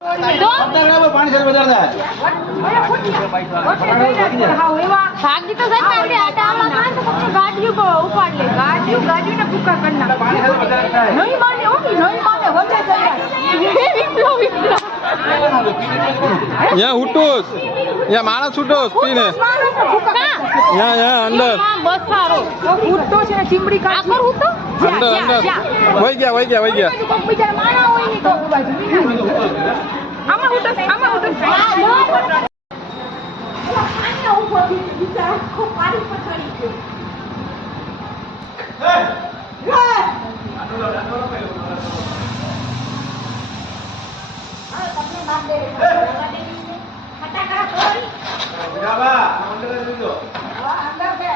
પાણી સાહેબ વધારે ભાગી તો જતા આપણે આટામાં કાં તો ફક્ત ગાડીઓ ઉપાડ લે ગાડીઓને ભૂકા કરી નાખ નહીં માને ઓકી નહીં માને વલે જાય વિપ્લવ યા હુટોસ યા માણસ હુટોસ પીને યા અંદર બસ સારો ઉઠતો છે ને ચીમડી આ કર હું તો અંદર વઈ ગયા બીજા માણા હોય ને તો બાજુ આમાં ઉઠો આને ઉભો થી બીજા આખો પાડી પછડી ગયો તમને બાપ દે ખાતા કરા કોઈ બરાબર અંદર લઈ લો અંદર બે